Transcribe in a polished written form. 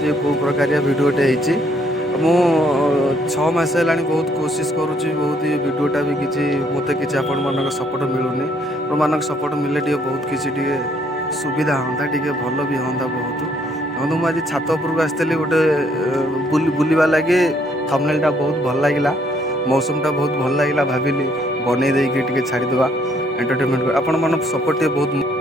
जे को प्रकारिया वीडियोटे होती मु 6 मास है बहुत कोशिश करुँची बहुत वीडियोटा भी किसी मत कि आपण मान सपोर्ट मिलूनी आपण मान सपोर्ट मिले टे बहुत किसी टे सुविधा हाँ टे भल भी हाँ बहुत देखो मुझे छात उपरक आसती गोटे बुलवा लगे थंबनेलटा बहुत भल लगे मौसमटा बहुत भल लगे भाविली बनई देकी छाड़ीदे एंटरटेनमेंट आपण मान सपोर्ट बहुत